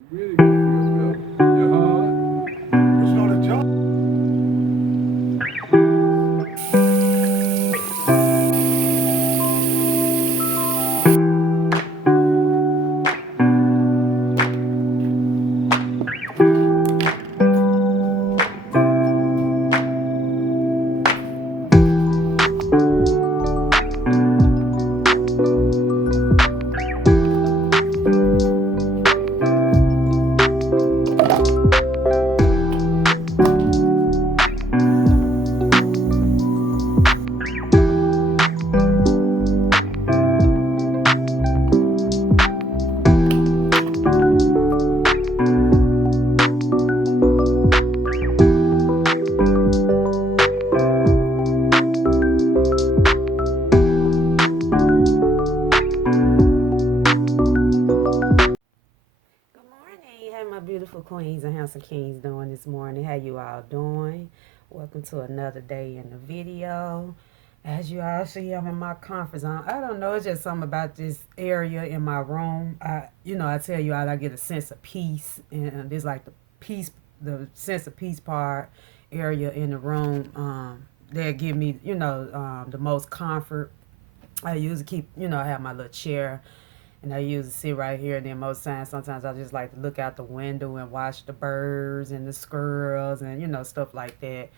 Really gonna get better. You hard? It's not a job. Good morning. How my beautiful queens and handsome kings doing this morning? How you all doing? Welcome to another day in the video. As you all see, I'm in my comfort zone. I don't know, it's just something about this area in my room. I tell you all, I get a sense of peace, and it's like the sense of peace part area in the room. That give me, the most comfort. I usually keep, I have my little chair and I usually sit right here. And then most times, sometimes I just like to look out the window and watch the birds and the squirrels and stuff like that.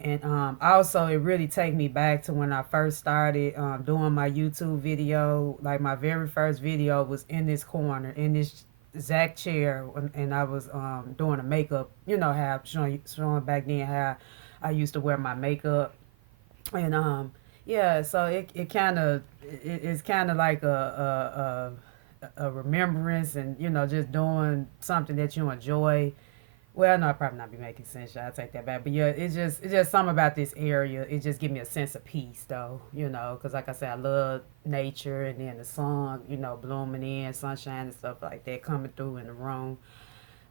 And also, it really take me back to when I first started doing my YouTube video. Like my very first video was in this corner, in this exact chair, and I was doing a makeup. How showing back then how I used to wear my makeup, and yeah. So it kind of it's kind of like a remembrance, and just doing something that you enjoy. Well, no, I probably not be making sense. Y'all take that back, but yeah, it's just something about this area. It just give me a sense of peace, though. Because like I said, I love nature, and then the sun, blooming in, sunshine and stuff like that coming through in the room.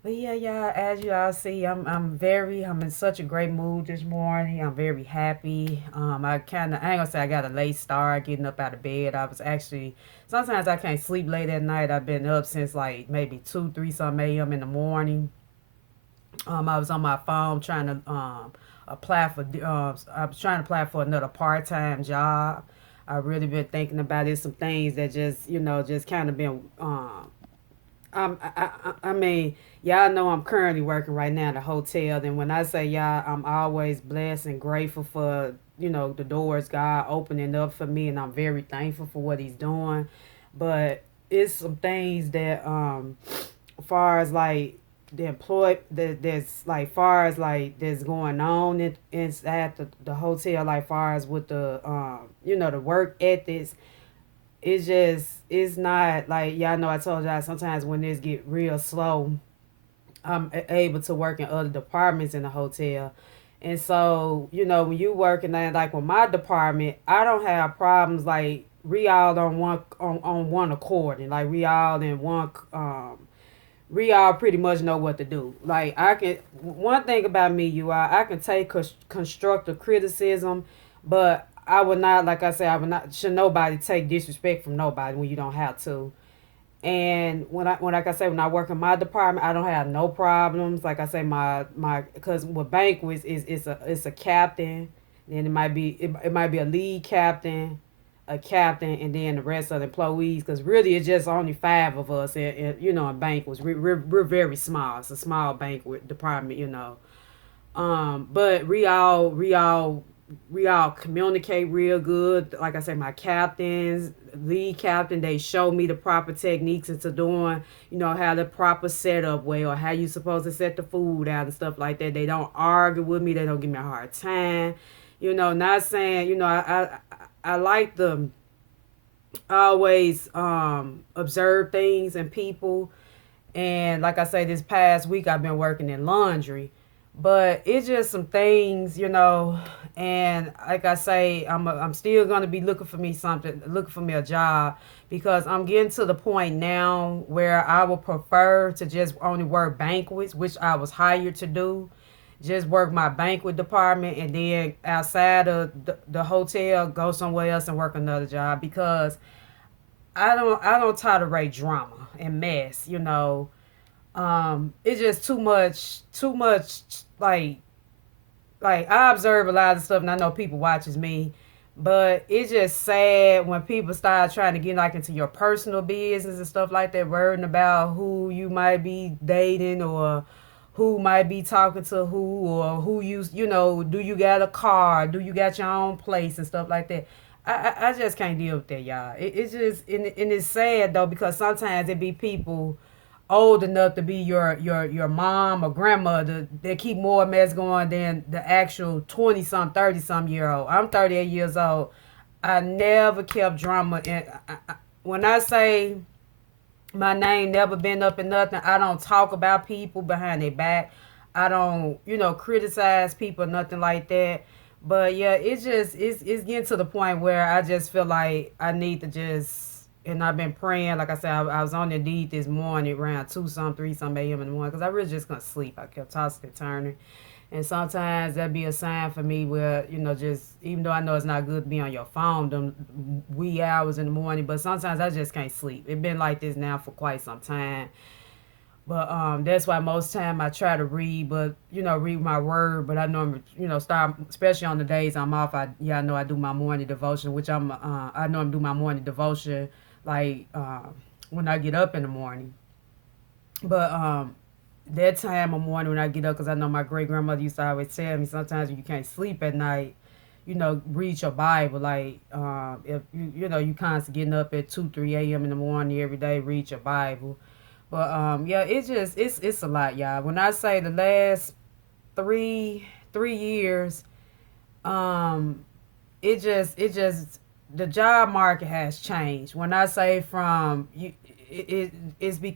But yeah, y'all, as you all see, I'm in such a great mood this morning. I'm very happy. I ain't gonna say I got a late start getting up out of bed. I was actually sometimes I can't sleep late at night. I've been up since like maybe 2, 3 some a.m. in the morning. I was on my phone trying to apply for. I was trying to apply for another part-time job. I really been thinking about it. Some things that just kind of been. I mean, y'all know I'm currently working right now at a hotel. And when I say y'all, I'm always blessed and grateful for the doors God opening up for me, and I'm very thankful for what He's doing. But it's some things that far as like the employ that's like far as like that's going on inside the hotel, like far as with the the work ethics. It's not like, y'all know I told y'all sometimes when this get real slow, I'm able to work in other departments in the hotel. And so, when you work in that, like with my department, I don't have problems. Like we all on one accord, and like we all pretty much know what to do. Like I can, one thing about me, I can take constructive criticism, but I would not, like I said, I would not, should nobody take disrespect from nobody when you don't have to. And like I say, when I work in my department, I don't have no problems. Like I say, because with banquets is it's a captain, then it might be a lead captain, a captain, and then the rest of the employees. Because really, it's just only five of us. In banquets, we're very small. It's a small banquet department. But we all communicate real good. Like I say, my captains, lead captain, they show me the proper techniques into doing, how the proper setup way, or how you supposed to set the food out and stuff like that. They don't argue with me. They don't give me a hard time. Not saying, I like to always observe things and people. And like I say, this past week I've been working in laundry, but it's just some things, And like I say, I'm still gonna be looking for me a job, because I'm getting to the point now where I would prefer to just only work banquets, which I was hired to do. Just work my banquet department, and then outside of the hotel, go somewhere else and work another job, because I don't tolerate drama and mess. It's just too much like I observe a lot of stuff and I know people watches me, but it's just sad when people start trying to get like into your personal business and stuff like that, worrying about who you might be dating or who might be talking to who or who you know, do you got a car, do you got your own place and stuff like that. I just can't deal with that, y'all. It's just and it's sad though because sometimes it be people old enough to be your mom or grandmother that keep more mess going than the actual 20 some 30 some year old. I'm 38 years old. I never kept drama and when I say my name never been up in nothing, I don't talk about people behind their back. I don't, criticize people, nothing like that. But yeah, it's getting to the point where I just feel like I need to just, and I've been praying. Like I said, I was on the deed this morning around 2 some 3 some a.m. in the morning because I really just couldn't sleep. I kept tossing and turning. And sometimes that be a sign for me where, just even though I know it's not good to be on your phone them wee hours in the morning, but sometimes I just can't sleep. It's been like this now for quite some time. But that's why most time I try to read, but read my word. But I normally, start especially on the days I'm off. I know I do my morning devotion, which I know I'm do my morning devotion like when I get up in the morning. But that time of morning when I get up, because I know my great grandmother used to always tell me sometimes when you can't sleep at night, read your Bible. Like if you constantly getting up at 2 3 a.m. in the morning every day, read your Bible. But yeah, it's a lot, y'all. When I say the last three years, um, it just the job market has changed. When I say from you,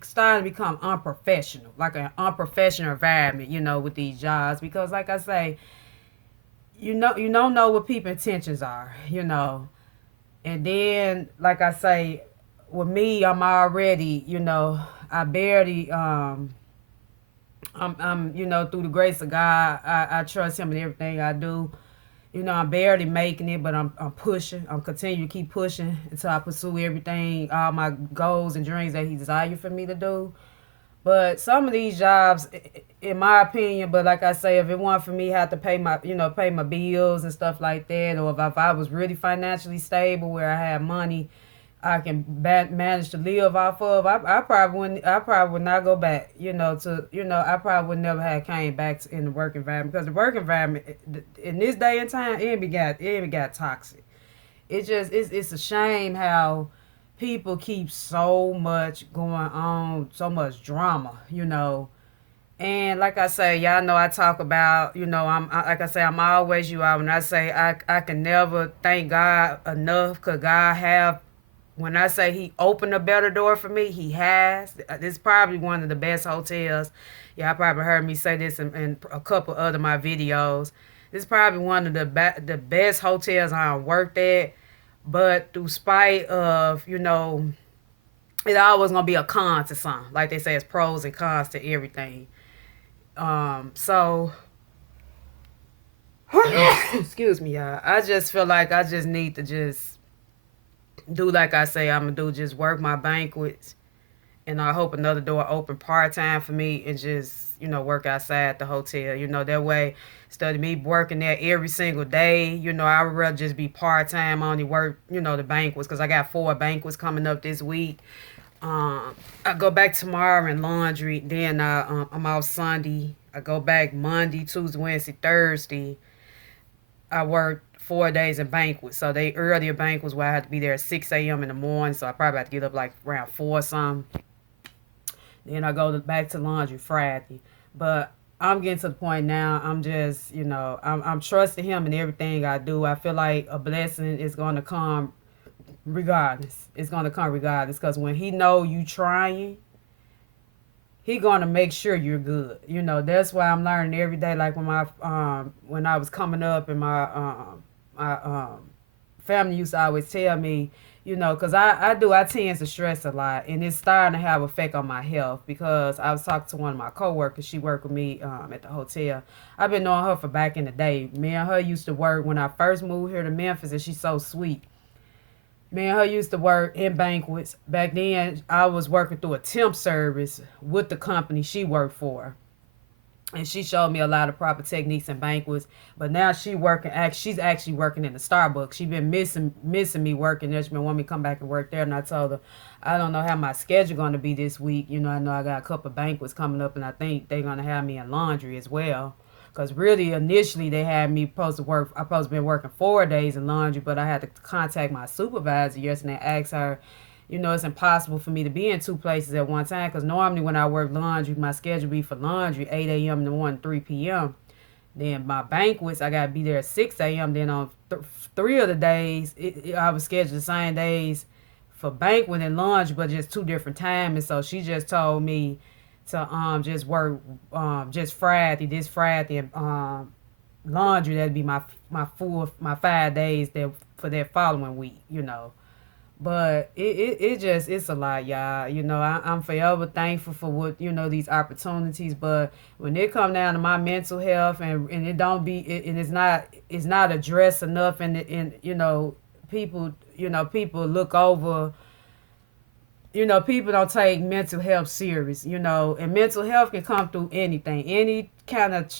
starting to become unprofessional, like an unprofessional environment, with these jobs. Because like I say, you don't know what people intentions are, and then like I say, with me, I'm already, I barely I'm through the grace of God, I trust him in everything I do. I'm barely making it, but I'm pushing. I'm continuing to keep pushing until I pursue everything, all my goals and dreams that he desired for me to do. But some of these jobs, in my opinion, but like I say, if it weren't for me, have to pay my bills and stuff like that, or if I was really financially stable where I had money, I can manage to live off of. I probably wouldn't. I probably would not go back. I probably would never have came back in the work environment because the work environment in this day and time it ain't got toxic. It's a shame how people keep so much going on, so much drama. And like I say, y'all know I talk about, like I say, I'm always you out. When I say I can never thank God enough because God have, when I say he opened a better door for me, he has. This is probably one of the best hotels. Yeah, I probably heard me say this in a couple other my videos. This is probably one of the best hotels I worked at. But through spite of, it always gonna be a con to some. Like they say, it's pros and cons to everything. So excuse me, y'all. I just feel like I just need to just do like I say I'm gonna do, just work my banquets, and I hope another door open part time for me, and just work outside the hotel. That way, instead of me working there every single day, I would rather just be part time, only work the banquets because I got 4 banquets coming up this week. I go back tomorrow in laundry. Then I'm off Sunday. I go back Monday, Tuesday, Wednesday, Thursday. I work 4 days in banquets. So they earlier banquets where I had to be there at 6 a.m. in the morning. So I probably have to get up like around 4 or something. Then I go back to laundry Friday. But I'm getting to the point now. I'm just, I'm trusting him in everything I do. I feel like a blessing is going to come regardless. It's going to come regardless because when he know you trying, he going to make sure you're good. That's why I'm learning every day. Like when I was coming up and my family used to always tell me, because I tend to stress a lot, and it's starting to have effect on my health because I was talking to one of my coworkers. She worked with me at the hotel. I've been knowing her for back in the day. Me and her used to work when I first moved here to Memphis, and she's so sweet. Me and her used to work in banquets. Back then, I was working through a temp service with the company she worked for. And she showed me a lot of proper techniques in banquets. But now she's actually working in the Starbucks. She been missing me working there. She been wanting me to come back and work there. And I told her, I don't know how my schedule going to be this week. I know I got a couple of banquets coming up, and I think they're going to have me in laundry as well. Because really, initially, they had me I supposed to been working 4 days in laundry, but I had to contact my supervisor yesterday and ask her, it's impossible for me to be in two places at one time. Because normally when I work laundry, my schedule be for laundry 8 a.m. in the morning, 3 p.m. Then my banquets, I got to be there at 6 a.m. Then on three of the days, I was scheduled the same days for banquet and laundry, but just two different times. And so she just told me to just work just this Friday and laundry. That'd be my 5 days for that following week. But it's a lot, y'all. I'm forever thankful for what, these opportunities. But when it come down to my mental health and it don't be, and it's not addressed enough and people, people look over, people don't take mental health serious, and mental health can come through anything, any kind of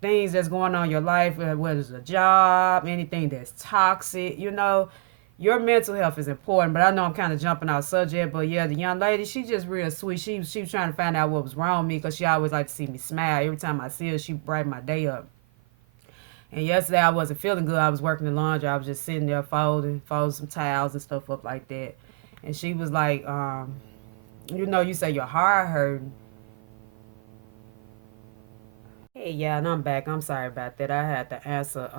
things that's going on in your life, whether it's a job, anything that's toxic, your mental health is important. But I know I'm kind of jumping off subject. But yeah, the young lady, she just real sweet. She was trying to find out what was wrong with me because she always like to see me smile. Every time I see her, she brighten my day up. And yesterday I wasn't feeling good. I was working the laundry. I was just sitting there folding some towels and stuff up like that. And she was like, you say your heart hurting. Hey, yeah, and I'm back. I'm sorry about that. I had to answer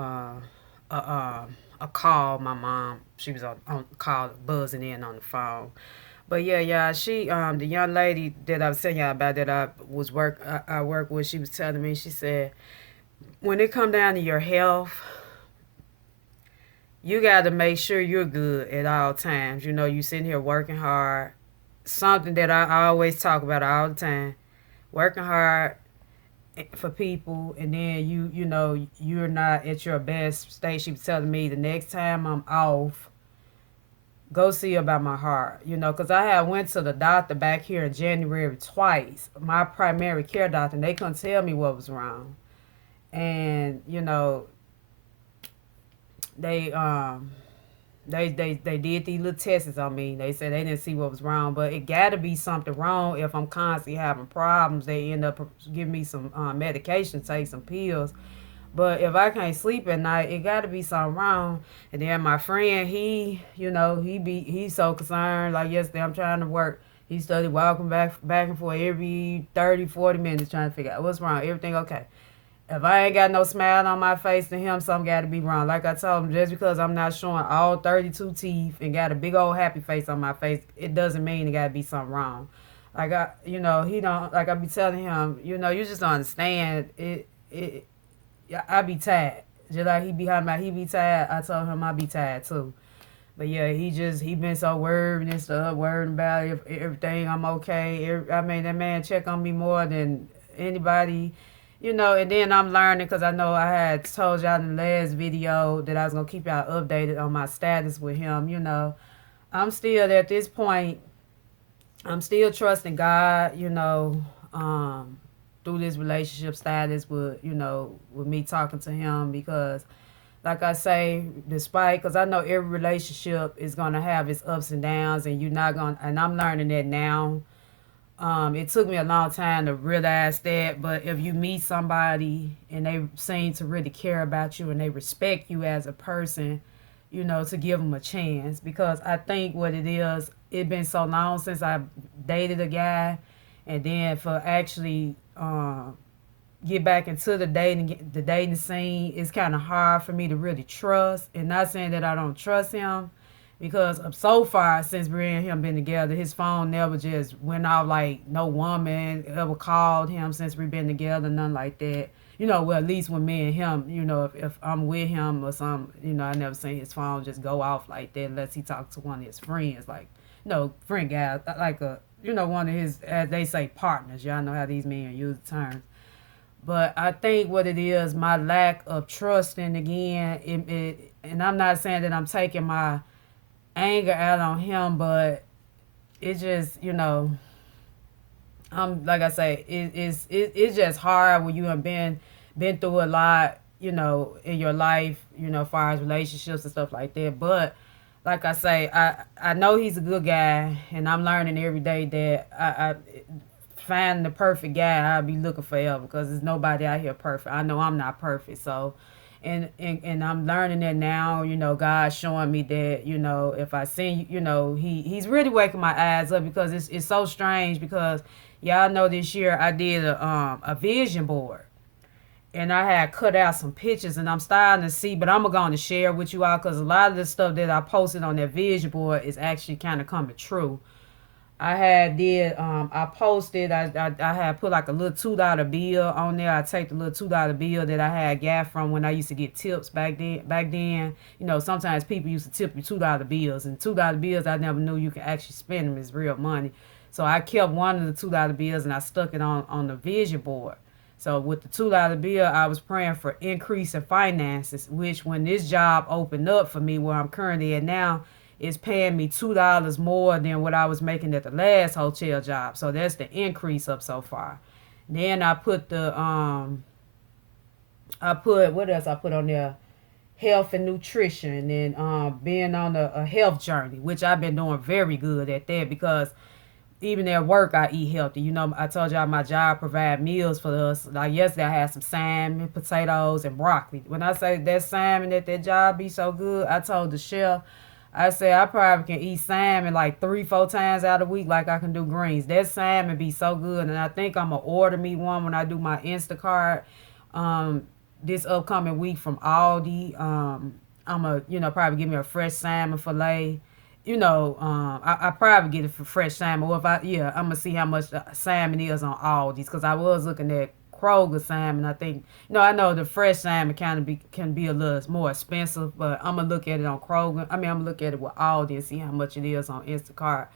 a call. My mom, she was on call, buzzing in on the phone. But yeah, she the young lady that I was telling y'all about that I work with, she was telling me, she said, when it come down to your health, you got to make sure you're good at all times. You sitting here working hard. Something that I always talk about all the time. Working hard for people, and then you're not at your best state. She was telling me the next time I'm off, go see about my heart. Because I had went to the doctor back here in January twice, my primary care doctor, and they couldn't tell me what was wrong. And they they did these little tests on me. They said they didn't see what was wrong, but it got to be something wrong if I'm constantly having problems. They end up giving me some medication, take some pills. But if I can't sleep at night, it got to be something wrong. And then my friend, he's so concerned. Like yesterday, I'm trying to work. He started walking back and forth every 30, 40 minutes trying to figure out what's wrong. Everything okay. If I ain't got no smile on my face to him, something got to be wrong. Like I told him, just because I'm not showing all 32 teeth and got a big old happy face on my face, it doesn't mean it got to be something wrong. Like he don't, like I be telling him, you just don't understand it. I be tired. Just like he be tired. I told him I be tired too. But yeah, he been so worried and stuff, worried about if everything I'm okay. I mean, that man check on me more than anybody. And then I'm learning because I know I had told y'all in the last video that I was going to keep y'all updated on my status with him. I'm still at this point, I'm still trusting God, through this relationship status with me talking to him because, like I say, because I know every relationship is going to have its ups and downs, and you're not going to, and I'm learning that now. It took me a long time to realize that, but if you meet somebody and they seem to really care about you and they respect you as a person, to give them a chance. Because I think what it is, it been so long since I dated a guy, and then for actually get back into the dating scene, it's kind of hard for me to really trust. And not saying that I don't trust him, because so far since me and him been together, his phone never just went off. Like no woman ever called him since we been together, nothing like that. Well, at least when me and him, if I'm with him or something, I never seen his phone just go off like that unless he talked to one of his friends, like friend guy, like one of his, as they say, partners. Y'all know how these men use the terms. But I think what it is, my lack of trusting again, and I'm not saying that I'm taking anger out on him, but it just, like I say, it's just hard when you have been through a lot, in your life, as far as relationships and stuff like that. But like I say, I know he's a good guy, and I'm learning every day that I find the perfect guy I'll be looking forever, because there's nobody out here perfect. I know I'm not perfect, so. And I'm learning that now, God's showing me that, if I see, he's really waking my eyes up, because it's so strange, because y'all know this year I did a vision board, and I had cut out some pictures, and I'm starting to see, but I'm going to share with you all, because a lot of the stuff that I posted on that vision board is actually kind of coming true. I posted, I had put like a little $2 bill on there. I take the little $2 bill that I had got from when I used to get tips back then. Sometimes people used to tip you $2 bills, and $2 bills, I never knew you could actually spend them as real money. So I kept one of the $2 bills, and I stuck it on the vision board. So with the $2 bill, I was praying for increase in finances, which when this job opened up for me where I'm currently at now, is paying me $2 more than what I was making at the last hotel job. So that's the increase up so far. Then I put what else I put on there? Health and nutrition, and being on a health journey, which I've been doing very good at that, because even at work I eat healthy. I told y'all my job provide meals for us. Like yesterday I had some salmon, potatoes, and broccoli. When I say that salmon at that job be so good, I told the chef, I said I probably can eat salmon like 3-4 times out of the week, like I can do greens. That salmon be so good, and I think I'm gonna order me one when I do my Instacart this upcoming week from Aldi. I'm gonna probably give me a fresh salmon fillet. I probably get it for fresh salmon. Or if I'm gonna see how much the salmon is on Aldi's, because I was looking at Kroger salmon. I think, I know the fresh salmon can be a little more expensive, but I'm gonna look at it on Kroger. I'm gonna look at it with Aldi and see how much it is on Instacart.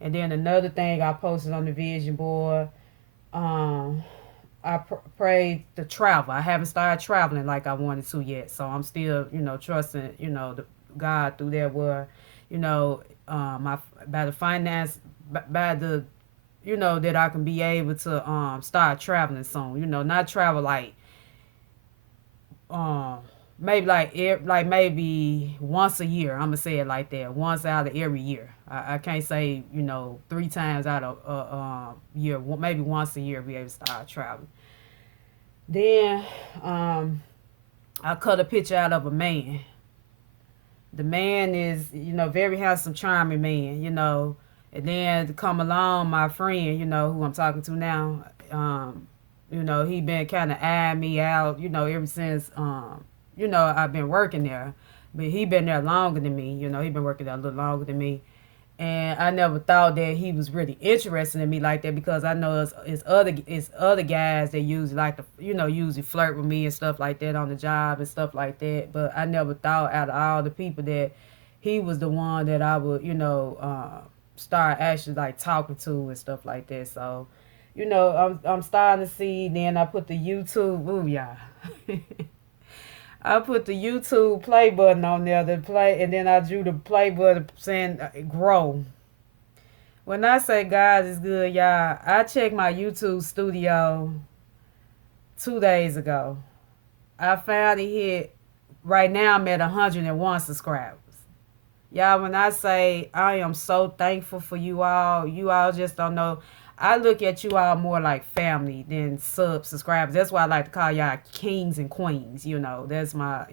And then another thing I posted on the vision board, I prayed to travel. I haven't started traveling like I wanted to yet, so I'm still, trusting, the God through there, where, my by the finance, by the that I can be able to start traveling soon. Not travel like maybe maybe once a year. I'm gonna say it like that. Once out of every year. I can't say 3 times out of year. Maybe once a year be able to start traveling. Then I cut a picture out of a man. The man is very handsome, charming man. And then to come along, my friend, who I'm talking to now, he been kind of eyeing me out, ever since, I've been working there. But he been there longer than me, he been working there a little longer than me. And I never thought that he was really interested in me like that, because I know it's other guys that usually like to, usually flirt with me and stuff like that on the job and stuff like that. But I never thought out of all the people that he was the one that I would, start actually like talking to and stuff like that. So, I'm starting to see. Then I put the YouTube. Ooh, yeah. I put the YouTube play button on there to play, and then I drew the play button saying grow. When I say God is good, y'all, I checked my YouTube studio 2 days ago. I found it hit, right now I'm at 101 subscribers. Y'all, when I say I am so thankful for you all just don't know. I look at you all more like family than subscribers. That's why I like to call y'all kings and queens. That's my,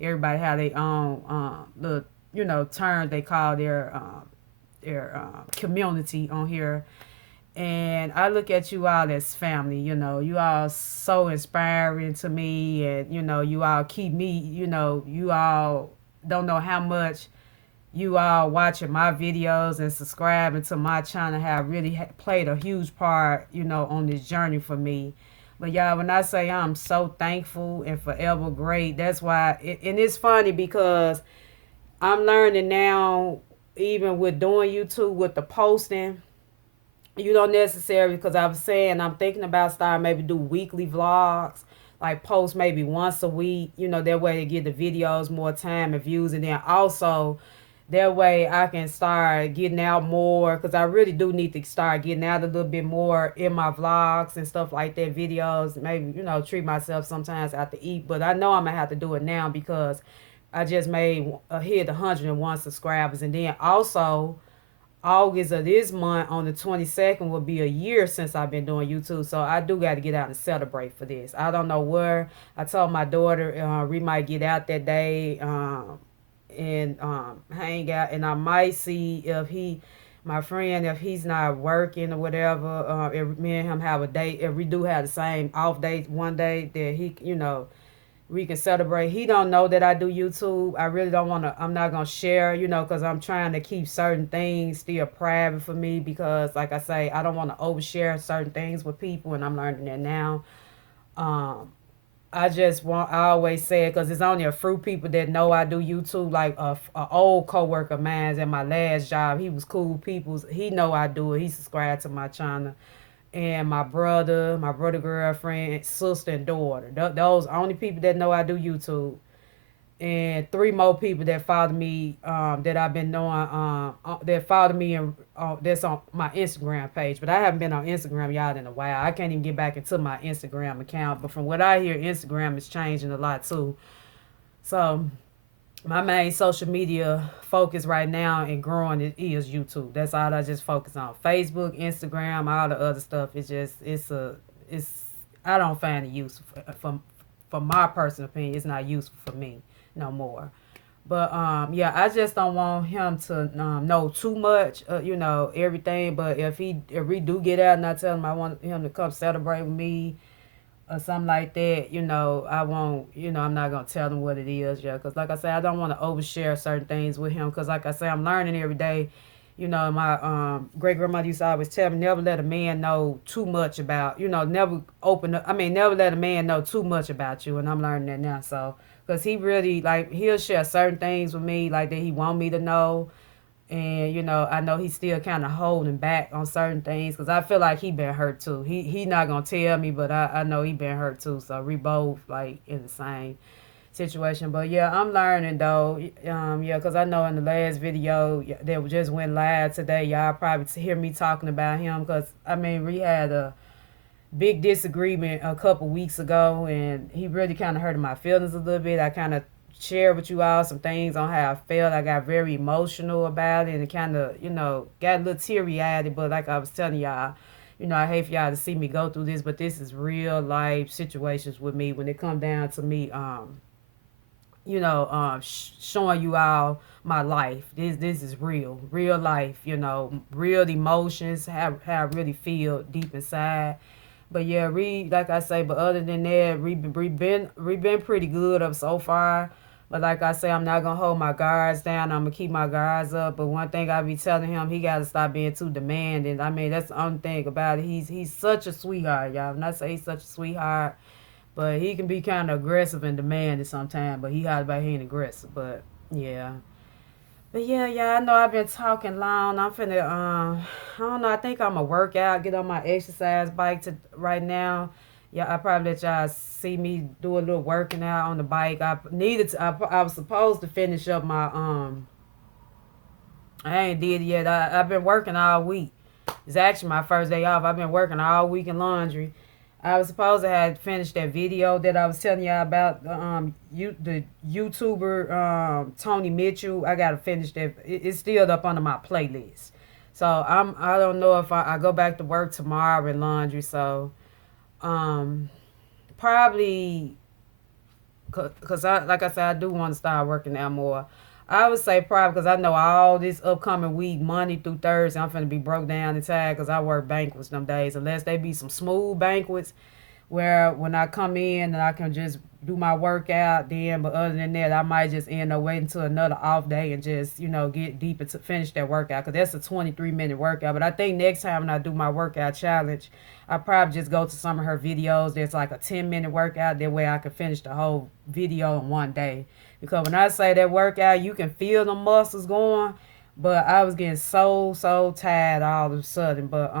everybody have their own little, terms they call their community on here. And I look at you all as family. You all so inspiring to me, and you all keep me. You all don't know how much you all watching my videos and subscribing to my channel have really played a huge part, on this journey for me. But y'all, when I say I'm so thankful and forever great, that's why. And it's funny, because I'm learning now, even with doing YouTube, with the posting, you don't necessarily, because I was saying I'm thinking about starting maybe do weekly vlogs, like post maybe once a week, that way to give the videos more time and views. And then also That way I can start getting out more, because I really do need to start getting out a little bit more in my vlogs and stuff like that, videos. Maybe, treat myself sometimes after eat. But I know I'm going to have to do it now because I just made hit 101 subscribers. And then also, August of this month on the 22nd will be a year since I've been doing YouTube. So I do got to get out and celebrate for this. I don't know where. I told my daughter we might get out that day and hang out. And I might see if my friend, if he's not working or whatever, if me and him have a date, if we do have the same off date one day that he, we can celebrate. He don't know that I do YouTube. I really don't want to, I'm not going to share, because I'm trying to keep certain things still private for me, because like I say, I don't want to overshare certain things with people, and I'm learning that now. Um, I always say it because it's only a few people that know I do YouTube. Like a old coworker of mine at my last job, he was cool people. He know I do it. He subscribed to my channel. And my brother girlfriend, sister, and daughter. Those only people that know I do YouTube. And three more people that follow me, that I've been knowing, that follow me, and that's on my Instagram page. But I haven't been on Instagram, y'all, in a while. I can't even get back into my Instagram account. But from what I hear, Instagram is changing a lot too. So my main social media focus right now and growing is YouTube. That's all I just focus on. Facebook, Instagram, all the other stuff. It's I don't find it useful for my personal opinion. It's not useful for me no more. But yeah, I just don't want him to know too much, everything. But if we do get out and I tell him I want him to come celebrate with me or something like that, I won't, I'm not going to tell them what it is, yeah, because like I said, I don't want to overshare certain things with him, because like I say, I'm learning every day. My great grandmother used to always tell me, never let a man know too much about, never open up, never let a man know too much about you, and I'm learning that now. So because he really, like, he'll share certain things with me, like, that he want me to know. And I know he's still kind of holding back on certain things, because I feel like he been hurt too. He not gonna tell me, but I know he been hurt too. So we both like in the same situation. But yeah, I'm learning though. Yeah, because I know in the last video that just went live today, y'all probably hear me talking about him, because we had a big disagreement a couple weeks ago, and he really kind of hurted my feelings a little bit. I kind of share with you all some things on how I felt. I got very emotional about it, and it kind of, got a little teary eyed it. But like I was telling y'all, I hate for y'all to see me go through this, but this is real life situations with me when it come down to me, showing you all my life. This is real life, real emotions, how I really feel deep inside. But yeah, like I say, but other than that, we been pretty good up so far. But like I say, I'm not gonna hold my guards down. I'm gonna keep my guards up. But one thing I be telling him, he gotta stop being too demanding. That's the only thing about it. He's such a sweetheart, y'all. When I say he's such a sweetheart, but he can be kind of aggressive and demanding sometimes. But he hard about he ain't aggressive. But yeah. But yeah, I know I've been talking long. I'm finna, I don't know. I think I'm gonna work out, get on my exercise bike to right now. Yeah, I probably let y'all see me do a little working out on the bike. I was supposed to finish up my, I ain't did it yet. I've been working all week. It's actually my first day off. I've been working all week in laundry. I was supposed to have finished that video that I was telling y'all about, the YouTuber Tony Mitchell. I gotta finish that. It's still up under my playlist. So I don't know if I go back to work tomorrow in laundry. So probably, cause like I said, I do want to start working out more. I would say probably because I know all this upcoming week, Monday through Thursday, I'm finna be broke down and tired because I work banquets them days. Unless they be some smooth banquets where when I come in and I can just do my workout then. But other than that, I might just end up waiting till another off day and just, get deep into finish that workout, because that's a 23-minute workout. But I think next time when I do my workout challenge, I probably just go to some of her videos. There's like a 10-minute workout. That way I can finish the whole video in one day. Because when I say that workout, you can feel the muscles going. But I was getting so tired all of a sudden. But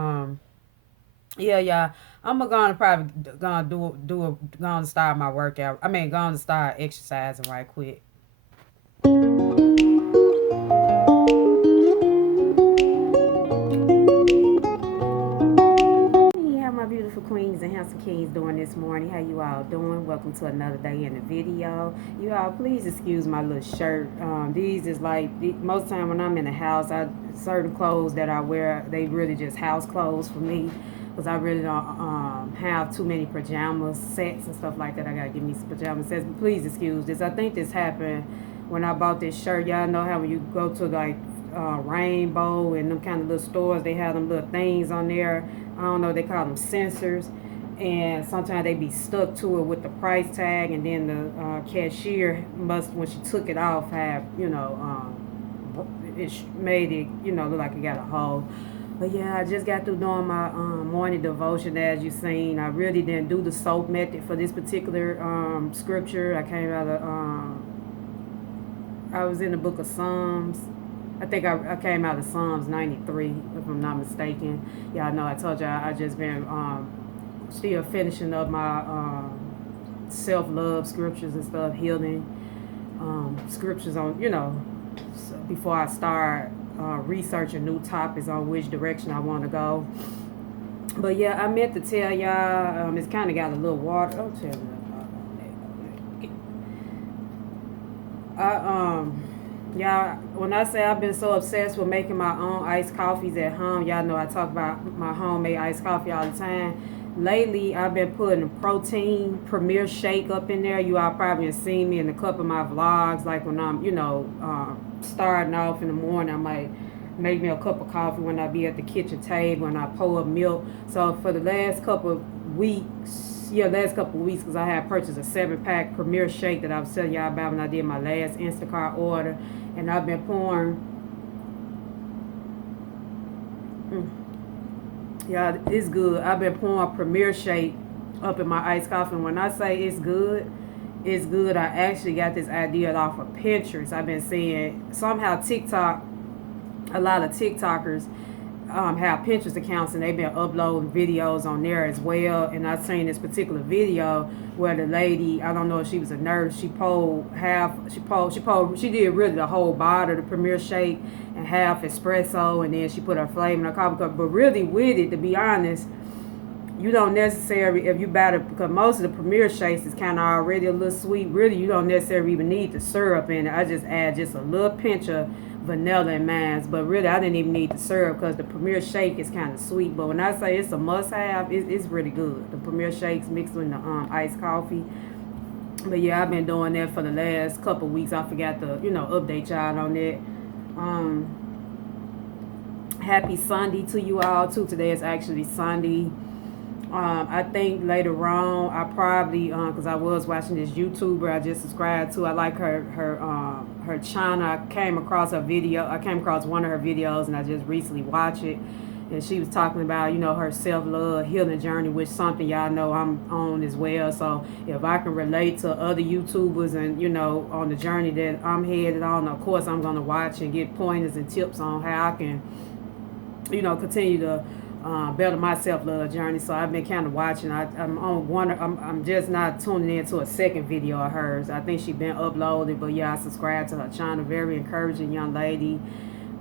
yeah. I'm gonna probably gonna start my workout. Gonna start exercising right quick. beautiful queens and handsome kings doing this morning? How you all doing? Welcome to another day in the video. You all, please excuse my little shirt. These is like, most time when I'm in the house, certain clothes that I wear, they really just house clothes for me. Because I really don't have too many pajama sets and stuff like that. I got to give me some pajama sets. But please excuse this. I think this happened when I bought this shirt. Y'all know how when you go to like Rainbow and them kind of little stores, they have them little things on there. I don't know, they call them sensors, and sometimes they be stuck to it with the price tag, and then the cashier must, when she took it off, have, it made it, look like it got a hole. But yeah, I just got through doing my morning devotion. As you seen, I really didn't do the soap method for this particular scripture. I came out of I was in the book of Psalms. I think I came out of Psalms 93, if I'm not mistaken. Y'all know I told y'all I just been still finishing up my self-love scriptures and stuff, healing scriptures on, so before I start researching new topics on which direction I want to go. But yeah, I meant to tell y'all, it's kind of got a little water. Oh, tell me. Y'all, when I say I've been so obsessed with making my own iced coffees at home, y'all know I talk about my homemade iced coffee all the time. Lately, I've been putting a protein Premier Shake up in there. You all probably have seen me in a couple of my vlogs, like when I'm, starting off in the morning, I might make me a cup of coffee when I be at the kitchen table and I pour up milk. So for the last couple of weeks, because I had purchased a 7-pack Premier Shake that I was telling y'all about when I did my last Instacart order. And I've been pouring, yeah, it's good. I've been pouring Premier Shake up in my iced coffee. And when I say it's good, it's good. I actually got this idea off of Pintrest. I've been seeing somehow TikTok, a lot of TikTokers have Pinterest accounts, and they've been uploading videos on there as well. And I've seen this particular video where the lady, I don't know if she was a nurse, she did really the whole bottle of the Premier Shake and half espresso, and then she put her flavor in her coffee cup. But really with it, to be honest, you don't necessarily, if you buy it, because most of the Premier Shakes is kind of already a little sweet, really you don't necessarily even need the syrup in it. I just add just a little pinch of vanilla in mine, but really I didn't even need the syrup because the Premier Shake is kind of sweet. But when I say it's a must-have, it's really good. The Premier Shakes mixed with the iced coffee. But yeah, I've been doing that for the last couple of weeks. I forgot to, update y'all on that. Happy Sunday to you all too. Today is actually Sunday. I think later on, I probably, because I was watching this YouTuber I just subscribed to. I like her channel. I came across one of her videos, and I just recently watched it. And she was talking about, her self-love healing journey, which is something y'all know I'm on as well. So if I can relate to other YouTubers and, on the journey that I'm headed on, of course I'm going to watch and get pointers and tips on how I can, continue to better my self-love journey. So I've been kind of watching. I'm just not tuning into a second video of hers. I think she's been uploaded, but yeah, I subscribe to her channel. Very encouraging young lady.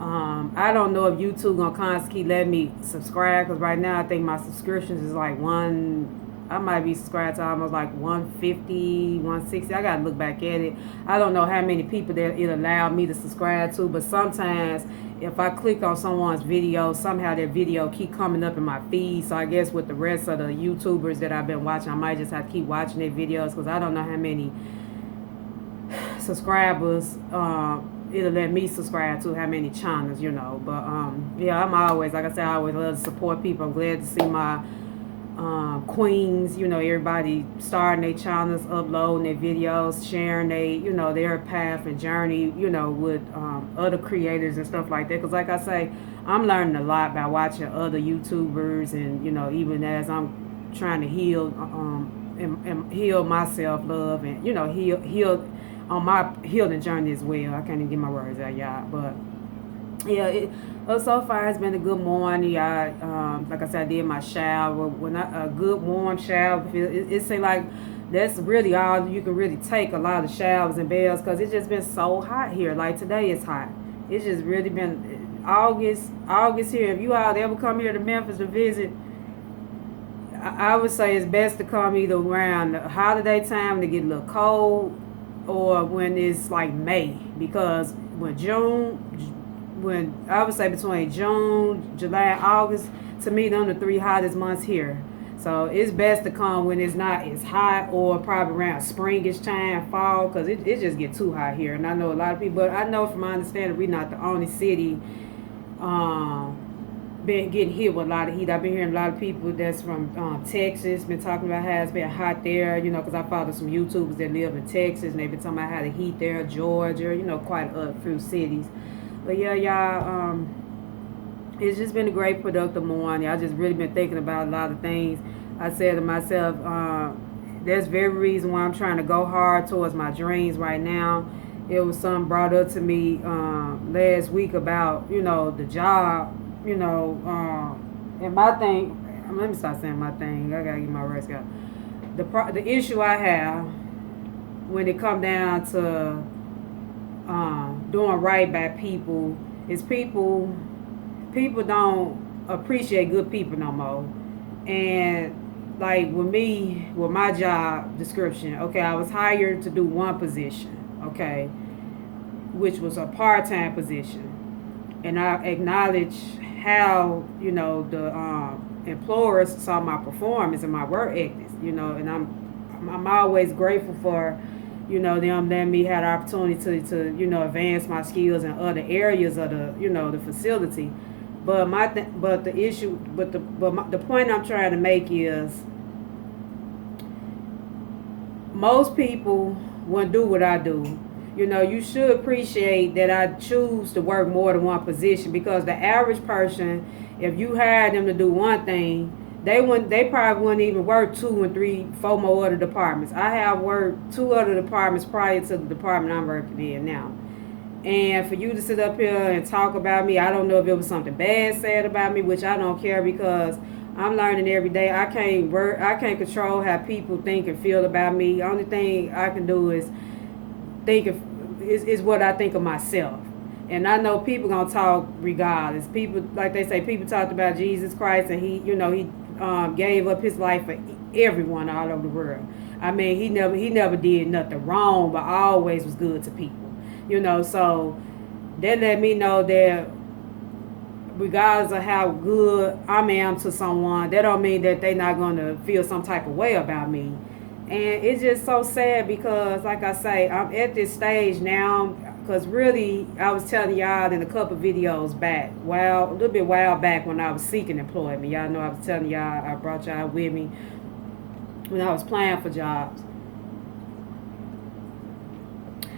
I don't know if YouTube gonna constantly let me subscribe, because right now I think my subscriptions is like I might be subscribed to almost like 150, 160. I gotta look back at it. I don't know how many people that it allowed me to subscribe to, but sometimes if I click on someone's video, somehow that video keep coming up in my feed. So I guess with the rest of the YouTubers that I've been watching, I might just have to keep watching their videos, because I don't know how many subscribers it'll let me subscribe to, how many channels, But yeah, I'm always, like I said, I always love to support people. I'm glad to see my queens, everybody starting their channels, uploading their videos, sharing their path and journey, with other creators and stuff like that. Because like I say, I'm learning a lot by watching other YouTubers, and even as I'm trying to heal and heal my self-love, and heal on my healing journey as well. I can't even get my words out, y'all. But yeah, so far it's been a good morning. Like I said, I did my shower. A good warm shower, it seems like that's really all you can really take, a lot of showers and baths, because it's just been so hot here. Like today it's hot. It's just really been August here. If you all ever come here to Memphis to visit, I would say it's best to come either around the holiday time when it get a little cold, or when it's like May, because when I would say between June, July, and August, to me, them the three hottest months here. So it's best to come when it's not as hot, or probably around springish time, fall, because it just get too hot here. And I know a lot of people, but I know from my understanding, we're not the only city been getting hit with a lot of heat. I've been hearing a lot of people that's from Texas been talking about how it's been hot there, because I follow some YouTubers that live in Texas, and they've been talking about how the heat there, Georgia, quite a few cities. But yeah, y'all, it's just been a great productive morning. I just really been thinking about a lot of things. I said to myself, that's very reason why I'm trying to go hard towards my dreams right now. It was something brought up to me last week about, the job, and my thing, let me stop saying my thing. I gotta get my words out. The issue I have when it come down to doing right by people is people don't appreciate good people no more. And like with me, with my job description, okay, I was hired to do one position, okay, which was a part-time position. And I acknowledge how, the employers saw my performance and my work ethics, and I'm always grateful for, them letting me have the opportunity to advance my skills in other areas of the facility. But the point I'm trying to make is most people wouldn't do what I do. You should appreciate that I choose to work more than one position, because the average person, if you hired them to do one thing, they probably wouldn't even work 2 and 3, 4 more other departments. I have worked 2 other departments prior to the department I'm working in now. And for you to sit up here and talk about me, I don't know if it was something bad said about me, which I don't care, because I'm learning every day. I can't control how people think and feel about me. The only thing I can do is is what I think of myself. And I know people gonna talk regardless. People, like they say, people talked about Jesus Christ, and he gave up his life for everyone all over the world. I mean, he never did nothing wrong, but always was good to people. So that let me know that regardless of how good I am to someone, that don't mean that they not gonna feel some type of way about me. And it's just so sad, because like I say, I'm at this stage now, because really I was telling y'all in a couple videos back, a little bit while back, when I was seeking employment. Y'all know I was telling y'all, I brought y'all with me when I was applying for jobs.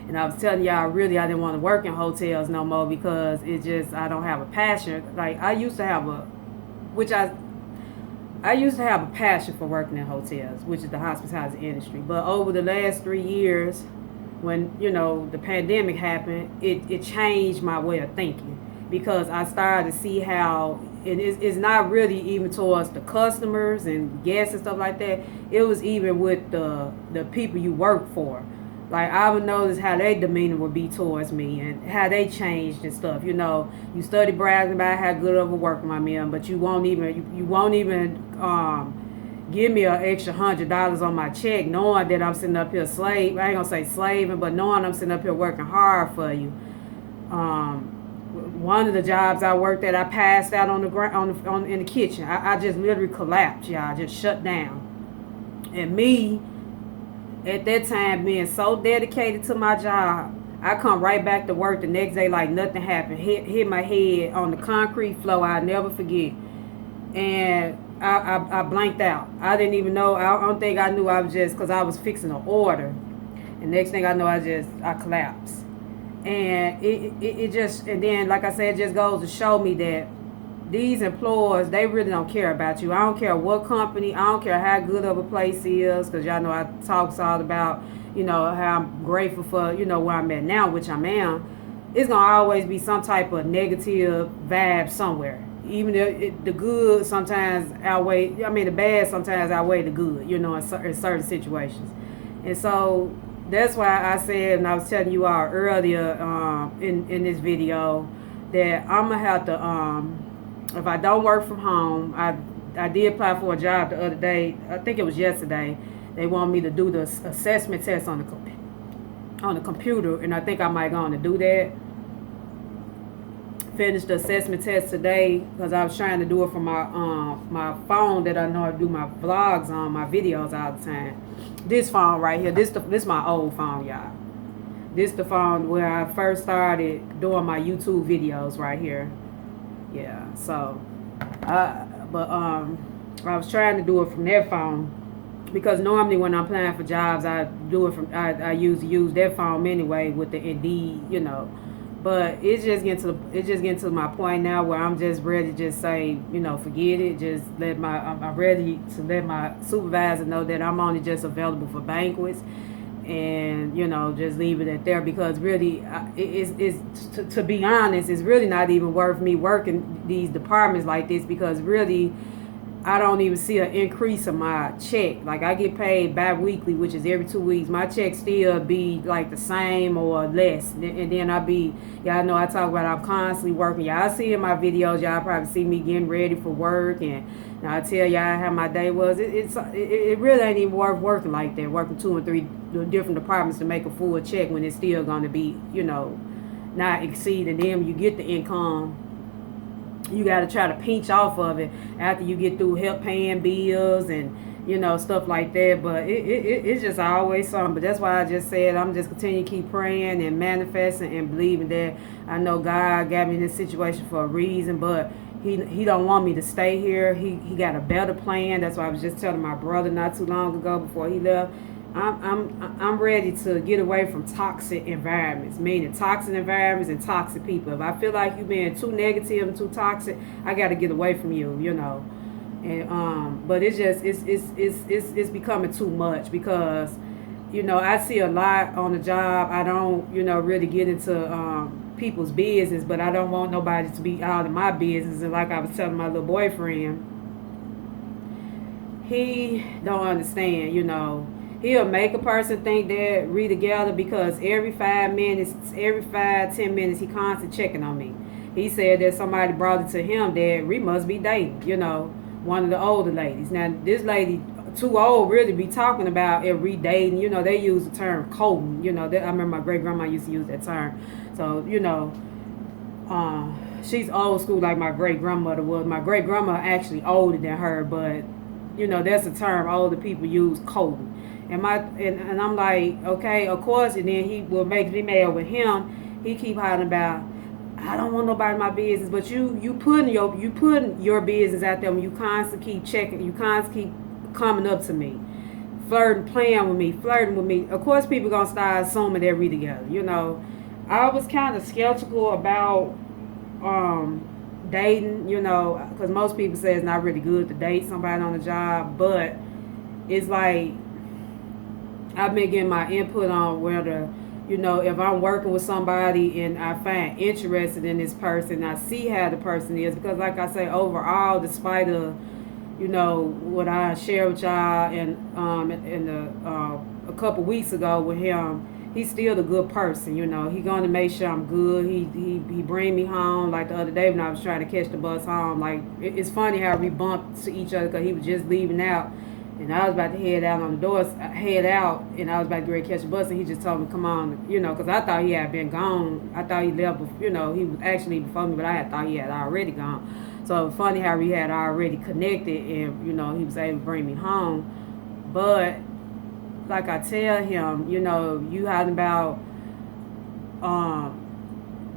And I was telling y'all, really, I didn't want to work in hotels no more, because I don't have a passion. Like, I used to have a passion for working in hotels, which is the hospitality industry. But over the last 3 years, when, the pandemic happened, it changed my way of thinking, because I started to see how it's not really even towards the customers and guests and stuff like that. It was even with the people you work for. Like, I would notice how their demeanor would be towards me, and how they changed and stuff. You study bragging about how good of a worker I'm in, but you won't even give me an extra $100 on my check, knowing that I'm sitting up here slave. I ain't gonna say slaving, but knowing I'm sitting up here working hard for you. One of the jobs I worked at, I passed out on the ground in the kitchen. I just literally collapsed, y'all. Just shut down. And me, at that time, being so dedicated to my job, I come right back to work the next day like nothing happened. Hit my head on the concrete floor. I'll never forget. And I blanked out. I didn't even know. I don't think I knew. I was just, because I was fixing an order. And next thing I know, I collapsed. And and then, like I said, it just goes to show me that these employers, they really don't care about you. I don't care what company, I don't care how good of a place is, because y'all know I talks all about, how I'm grateful for, where I'm at now, which I am. It's going to always be some type of negative vibe somewhere. Even the good sometimes the bad sometimes outweigh the good, in certain situations. And so that's why I said, and I was telling you all earlier in this video, that I'm going to have to, if I don't work from home, I I did apply for a job the other day. I think it was yesterday. They want me to do the assessment test on the computer, and I think I might go on to do that. Finished the assessment test today because I was trying to do it from my phone that I know I do my vlogs on, my videos all the time. This phone right here, this my old phone, y'all. This the phone where I first started doing my YouTube videos right here. Yeah, so I was trying to do it from that phone because normally when I'm applying for jobs, I do it from I use that phone anyway with the Indeed, you know. But it's just getting to my point now where I'm just ready to just say, you know, forget it. Just I'm ready to let my supervisor know that I'm only just available for banquets, and you know, just leave it at there because really, to be honest, it's really not even worth me working these departments like this because really I don't even see an increase in my check. Like I get paid bi-weekly, which is every 2 weeks. My check still be like the same or less. And then y'all know I talk about I'm constantly working. Y'all see in my videos, y'all probably see me getting ready for work. And I tell y'all how my day was. It really ain't even worth working like that. Working 2 and 3 different departments to make a full check when it's still going to be, you know, not exceeding them. You get the income. You got to try to pinch off of it after you get through help paying bills and you know stuff like that. But it's just always something. But that's why I just said I'm just continue to keep praying and manifesting and believing that I know God got me in this situation for a reason. But he don't want me to stay here. He got a better plan. That's why I was just telling my brother not too long ago before he left. I'm ready to get away from toxic environments, meaning toxic environments and toxic people. If I feel like you being too negative and too toxic, I got to get away from you, you know. And but it's becoming too much because you know I see a lot on the job. I don't really get into people's business, but I don't want nobody to be out of my business. And like I was telling my little boyfriend, he don't understand, you know. He'll make a person think they're together because every 5 minutes, every 5-10 minutes, he constantly checking on me. He said that somebody brought it to him that we must be dating, you know, one of the older ladies. Now, this lady, too old, really be talking about every dating. You know, they use the term courting. You know, I remember my great grandma used to use that term. So, you know, she's old school like my great grandmother was. My great grandma actually older than her, but you know, that's a term older people use, courting. And I'm like, okay, of course. And then he will make me mad with him. He keep hiding about, I don't want nobody in my business, but you putting your business out there when you constantly keep checking, you constantly keep coming up to me, flirting, playing with me, flirting with me. Of course, people gonna start assuming they're together. You know, I was kind of skeptical about dating. You know, because most people say it's not really good to date somebody on the job, but it's like I've been getting my input on whether, you know, if I'm working with somebody and I find interested in this person, I see how the person is. Because like I say, overall, despite of, you know, what I shared with y'all and a couple weeks ago with him, he's still a good person, you know. He going to make sure I'm good. He bring me home. Like the other day when I was trying to catch the bus home, like it's funny how we bumped to each other because he was just leaving out. And I was about to head out on the doors, and I was about to ready to catch the bus, and he just told me, come on, you know, because I thought he had been gone. I thought he left, you know, he was actually before me, but I had thought he had already gone. So it was funny how we had already connected, and, you know, he was able to bring me home. But, like I tell him, you know, you talking about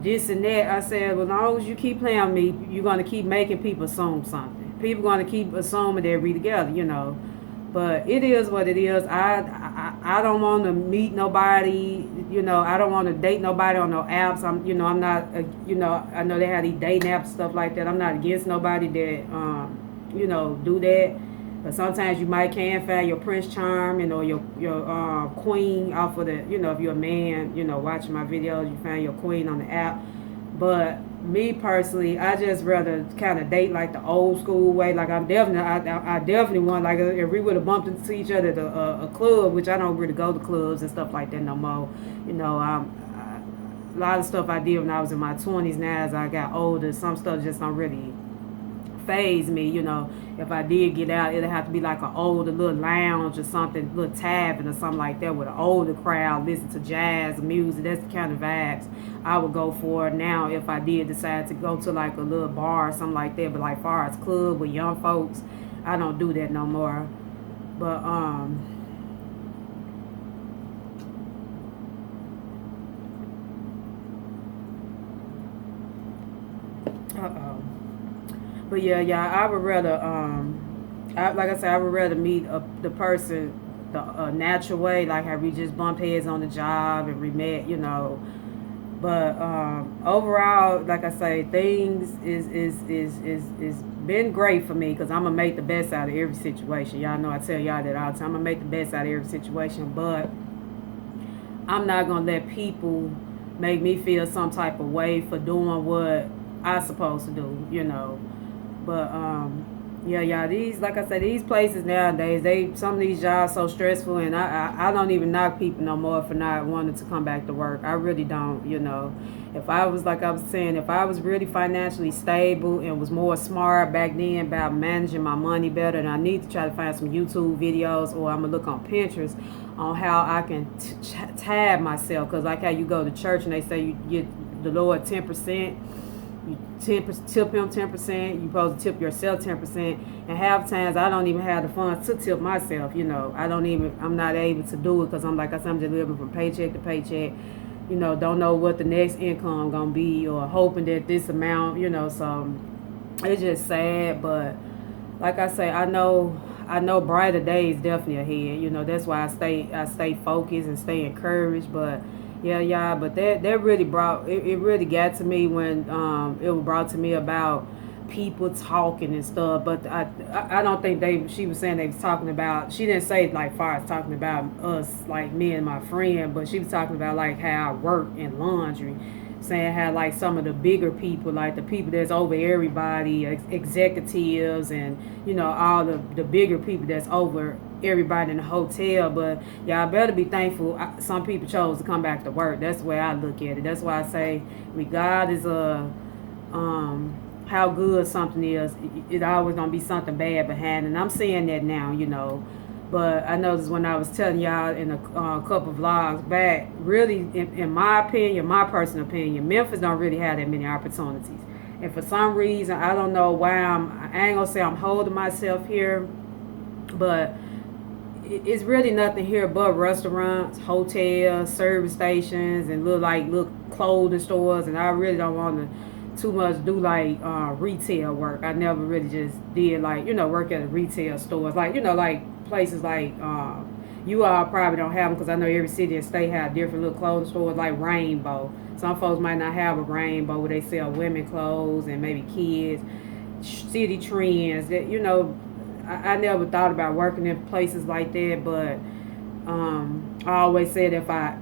this and that. I said, well, as long as you keep playing with me, you're going to keep making people assume something. People going to keep assuming they're together, you know. But it is what it is. I don't want to meet nobody. You know, I don't want to date nobody on no apps. I'm not. You know, I know they have these dating apps stuff like that. I'm not against nobody that you know, do that. But sometimes you can find your Prince Charm, you know, your queen off of the. You know, if you're a man, you know, watching my videos, you find your queen on the app. But me personally, I just rather kind of date like the old school way. Like I definitely want, like if we would have bumped into each other at a club, which I don't really go to clubs and stuff like that no more. You know, a lot of stuff I did when I was in my 20s. Now as I got older, some stuff just don't really faze me, you know. If I did get out, it'd have to be like an older little lounge or something, little tavern or something like that with an older crowd, listen to jazz music. That's the kind of vibes I would go for now if I did decide to go to like a little bar or something like that. But like far as club with young folks, I don't do that no more. But uh-oh. But yeah, I would rather like I said, I would rather meet the person the natural way, like how we just bump heads on the job and we met, you know. But overall, like I say, things is been great for me because I'm gonna make the best out of every situation. Y'all know I tell y'all that all the time. I'm gonna make the best out of every situation, but I'm not gonna let people make me feel some type of way for doing what I supposed to do, you know. But yeah, these, like I said, these places nowadays, some of these jobs so stressful, and I don't even knock people no more for not wanting to come back to work. I really don't, you know. If I was, like I was saying, if I was really financially stable and was more smart back then about managing my money better, and I need to try to find some YouTube videos, or I'm gonna look on Pinterest on how I can tab myself, because like how you go to church and they say you get the Lord 10%. You tip him 10%. You supposed to tip yourself 10%. And half times I don't even have the funds to tip myself. You know, I'm not able to do it because I'm like I said, I'm just living from paycheck to paycheck. You know, don't know what the next income gonna be, or hoping that this amount. You know, so it's just sad. But like I say, I know brighter days definitely ahead. You know, that's why I stay focused and stay encouraged. But yeah, but that really brought it really got to me when it was brought to me about people talking and stuff. But I don't think she was saying they was talking about, she didn't say like far as talking about us, like me and my friend, but she was talking about like how I work in laundry, saying how like some of the bigger people, like the people that's over everybody, executives, and you know all the bigger people that's over everybody in the hotel. But y'all better be thankful some people chose to come back to work. That's the way I look at it. That's why I say regardless of how good something is, it always gonna be something bad behind, and I'm seeing that now, you know. But I noticed when I was telling y'all in a couple of vlogs back, really, in my opinion, my personal opinion, Memphis don't really have that many opportunities. And for some reason, I don't know why I ain't gonna say I'm holding myself here, but it's really nothing here but restaurants, hotels, service stations, and little clothing stores. And I really don't want to too much do like retail work. I never really just did like, you know, work at a retail stores, like, you know, like places like you all probably don't have them because I know every city and state have different little clothing stores like Rainbow. Some folks might not have a Rainbow where they sell women clothes and maybe kids. City Trends, that, you know, I never thought about working in places like that, but I always said if I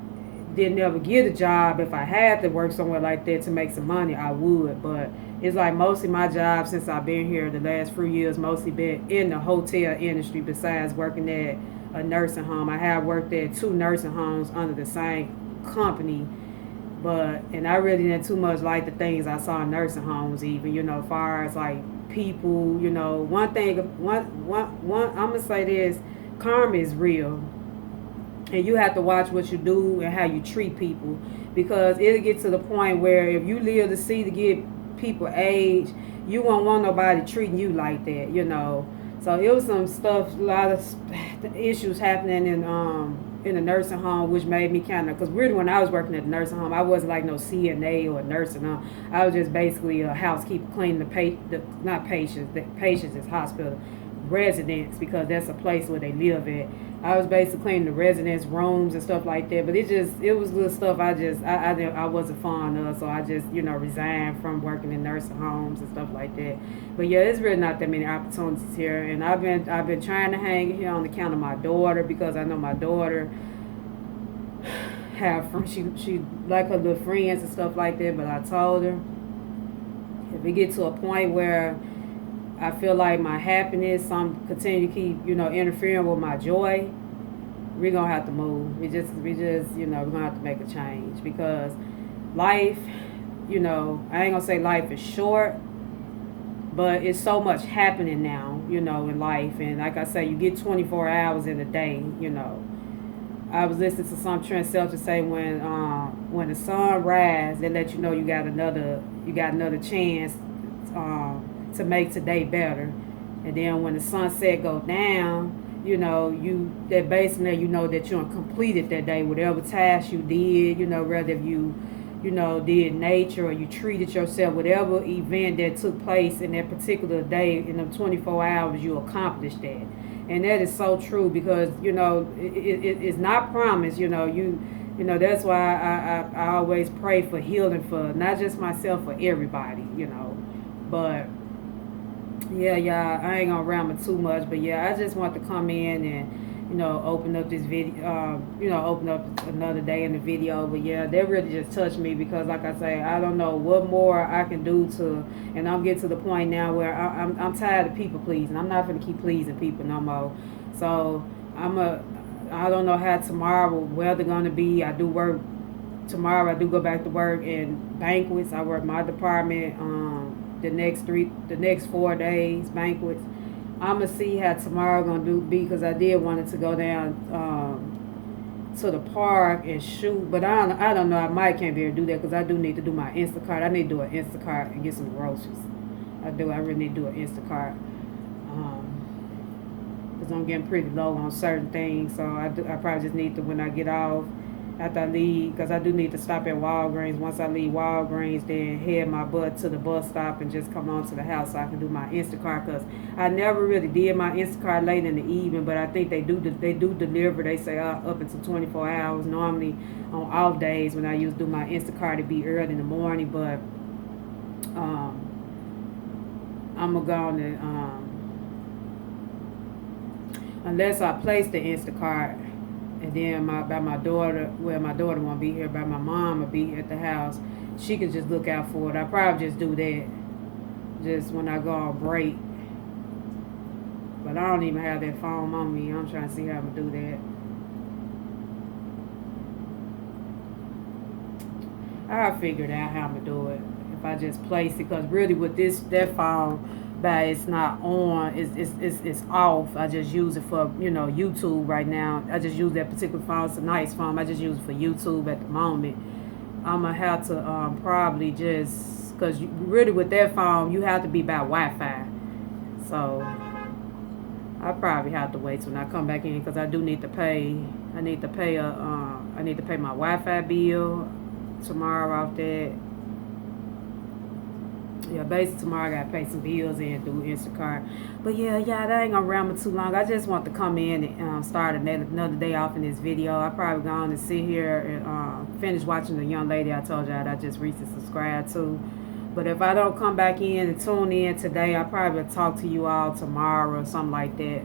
didn't ever get a job, if I had to work somewhere like that to make some money, I would. But it's like mostly my job since I've been here the last few years, mostly been in the hotel industry besides working at a nursing home. I have worked at 2 nursing homes under the same company, and I really didn't too much like the things I saw in nursing homes, even, you know, as far as like people, you know, I'm gonna say this, karma is real, and you have to watch what you do and how you treat people, because it'll get to the point where if you live to see to get people age, you won't want nobody treating you like that, you know. So it was some stuff, a lot of issues happening in the nursing home, which made me kind of, because really when I was working at the nursing home, I wasn't like no CNA or a nursing home. I was just basically a housekeeper, cleaning not patients, the patients is hospital residents, because that's a place where they live at. I was basically cleaning the residents' rooms and stuff like that. But it was little stuff I wasn't fond of, so I just, you know, resigned from working in nursing homes and stuff like that. But yeah, there's really not that many opportunities here, and I've been trying to hang here on account of my daughter, because I know my daughter have she like her little friends and stuff like that. But I told her if we get to a point where I feel like my happiness, I'm continue to keep, you know, interfering with my joy, we're gonna have to move. We just, you know, we're gonna have to make a change, because life, you know, I ain't gonna say life is short, But it's so much happening now, in life. And like I say, you get 24 hours in a day. I was listening to some Trent Selcher say when the sun rises, they let you know you got another chance to make today better. And then when the sunset go down, that basically that you completed that day, whatever task you did, whether you did nature or you treated yourself, whatever event that took place in that particular day, in them 24 hours, you accomplished that. And that is so true because, it's not promised, that's why I always pray for healing for not just myself, for everybody. But yeah, y'all, I ain't gonna ramble too much, but yeah, I just want to come in and open up this video, open up another day in the video. But yeah, that really just touched me because, like I say, I don't know what more I can do and I'm getting to the point now where I'm tired of people pleasing. I'm not gonna keep pleasing people no more. So I don't know how tomorrow weather gonna be. I do work tomorrow. I do go back to work in banquets. I work my department. The next 4 days banquets. I'ma see how tomorrow gonna be because I did wanted to go down to the park and shoot, but I don't know. I might can't be able to do that because I do need to do my Instacart. I need to do an Instacart and get some groceries. I do. I really need to do an Instacart because I'm getting pretty low on certain things. So I probably just need to, when I get off, after I leave, because I do need to stop at Walgreens. Once I leave Walgreens, then head my butt to the bus stop and just come on to the house so I can do my Instacart. Because I never really did my Instacart late in the evening, but I think they do deliver. They say up until 24 hours. Normally on off days when I used to do my Instacart, it'd be early in the morning. But I'm going to go on and, unless I place the Instacart, and then my daughter, my daughter won't be here, but my mom will be at the house. She can just look out for it. I probably just do that, just when I go on break. But I don't even have that phone on me. I'm trying to see how I'm gonna do that. I'll figure it out how I'm gonna do it. If I just place it, because really with that phone, but it's not on, it's off. I just use it for YouTube right now. I just use that particular phone. It's a nice phone. I just use it for YouTube at the moment. I'm gonna have to probably just, because really with that phone you have to be by Wi-Fi. So I probably have to wait till when I come back in because I do need to pay. I need to pay my Wi-Fi bill tomorrow off that. Yeah, basically tomorrow I gotta pay some bills and do Instacart. But yeah, that ain't gonna ramble too long. I just want to come in and start another day off in this video. I probably going to sit here and finish watching the young lady I told you that I just recently subscribed to. But if I don't come back in and tune in today, I'll probably talk to you all tomorrow or something like that.